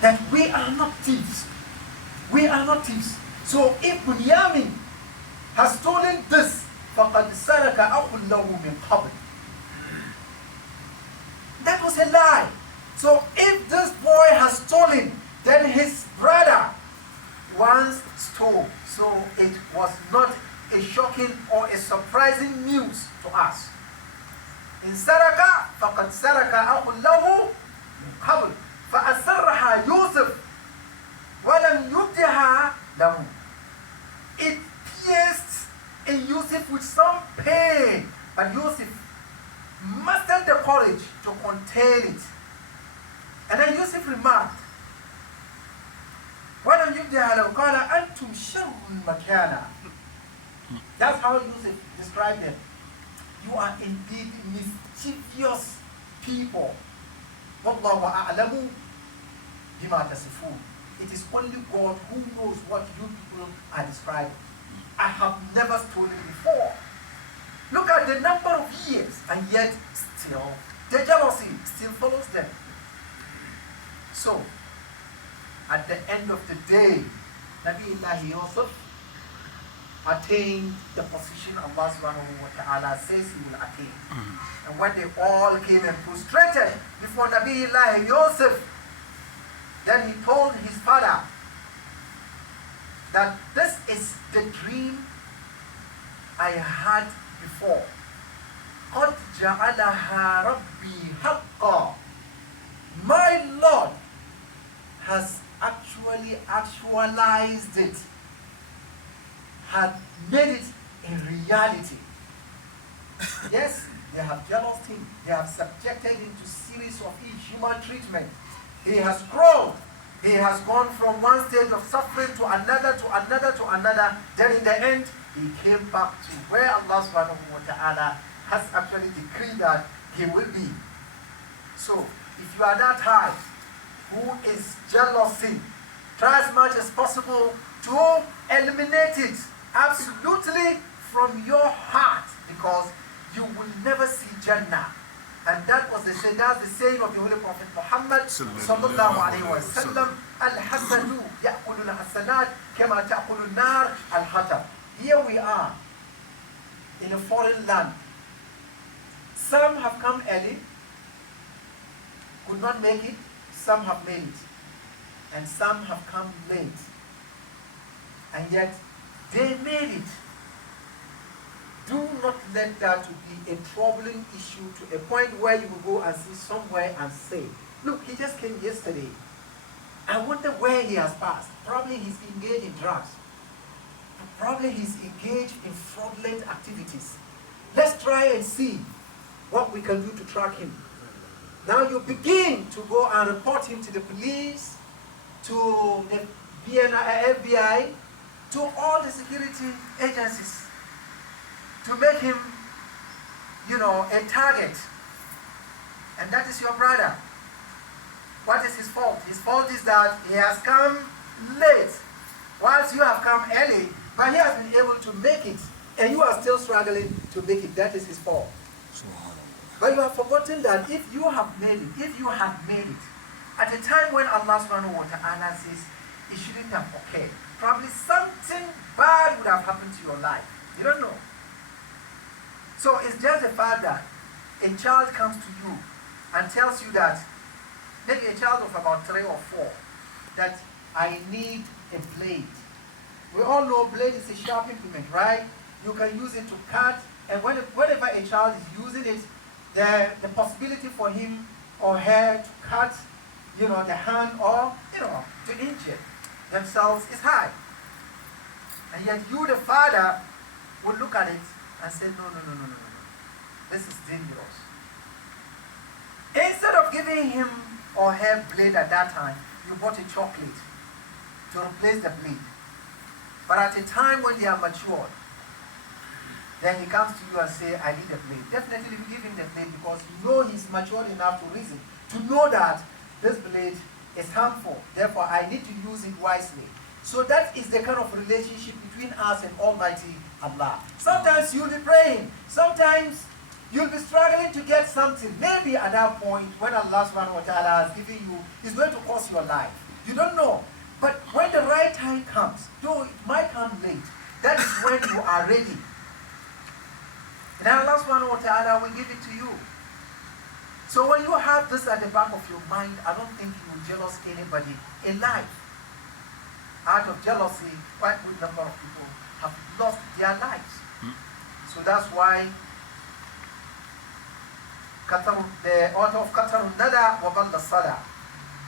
that we are not thieves. We are not thieves. So if Bunyamin has stolen this, فَقَدْ سَرَكَ أَخُ لَهُ مِنْ قَبْلِ. That was a lie. So if this boy has stolen, then his brother once stole. So it was not a shocking or a surprising news to us. In Saraka, فَقَدْ سَرَكَ أَخُ لَهُ مِنْ قَبْلِ فَأَسَرَّهَا يُوسُف وَلَمْ يُبْدِهَا لَهُ. It pierced in Yusuf with some pain, but Yusuf mustered the courage to contain it. And then Yusuf remarked, وَلَمْ يُبْدِهَا لَهُ قَالَ أَنْتُمْ شَرٌّ مَكَانًا. That's how Yusuf described them. You are indeed mischievous people. وَاللَّهُ أَعْلَمُ بِمَا تَصِفُونَ. It is only God who knows what you people are describing. I have never stolen before. Look at the number of years, and yet still the jealousy still follows them. So, at the end of the day, Nabi Yusuf attained the position Allah subhanahu wa ta'ala says he will attain. And when they all came and prostrated before Nabi Yusuf, then he told his father that this is the dream I had before. قَدْ جَعَلَهَا رَبِّي حَقًّا. My Lord has actually actualized it, had made it a reality. Yes, they have jealoused him. They have subjected him to series of inhuman treatment. He has grown. He has gone from one stage of suffering to another, to another, to another. Then in the end, he came back to where Allah subhanahu wa ta'ala has actually decreed that he will be. So, if you are that high, who is jealousy, try as much as possible to eliminate it absolutely from your heart, because you will never see Jannah. And that was that's the saying of the Holy Prophet Muhammad sallallahu alayhi wa sallam, Al-Hassanu ya'kulu al-Hassanat kama ta'kulu al-nar al-Hatab. Here we are in a foreign land. Some have come early, could not make it. Some have made it. And some have come late. And yet, they made it. Do not let that to be a troubling issue to a point where you will go and see somewhere and say, look, he just came yesterday. I wonder where he has passed. Probably he's engaged in drugs. Probably he's engaged in fraudulent activities. Let's try and see what we can do to track him. Now you begin to go and report him to the police, to the FBI, to all the security agencies, to make him, a target. And that is your brother. What is his fault? His fault is that he has come late, whilst you have come early, but he has been able to make it, and you are still struggling to make it. That is his fault. But you have forgotten that if you have made it, at a time when Allah subhanahu wa ta'ala says it shouldn't have occurred, probably something bad would have happened to your life. You don't know. So it's just the fact that a child comes to you and tells you that, maybe a child of about 3 or 4, that I need a blade. We all know blade is a sharp implement, right? You can use it to cut, and whenever a child is using it, the possibility for him or her to cut, the hand or, to injure themselves is high. And yet you, the father, would look at it and say, no. This is dangerous. Instead of giving him or her blade at that time, you bought a chocolate to replace the blade. But at a time when they are matured, then he comes to you and say, I need a blade. Definitely you give him the blade because you know he's matured enough to reason, to know that this blade is harmful. Therefore, I need to use it wisely. So that is the kind of relationship between us and Almighty Allah. Sometimes you'll be praying. Sometimes you'll be struggling to get something. Maybe at that point, when Allah subhanahu wa ta'ala has given you, is going to cost your life. You don't know. But when the right time comes, though it might come late, that is when you are ready. And Allah subhanahu wa ta'ala will give it to you. So when you have this at the back of your mind, I don't think you will jealous anybody in life. Out of jealousy, quite a good number of people have lost their lives. So that's why the author of Qatar Nada wa Qalla Sada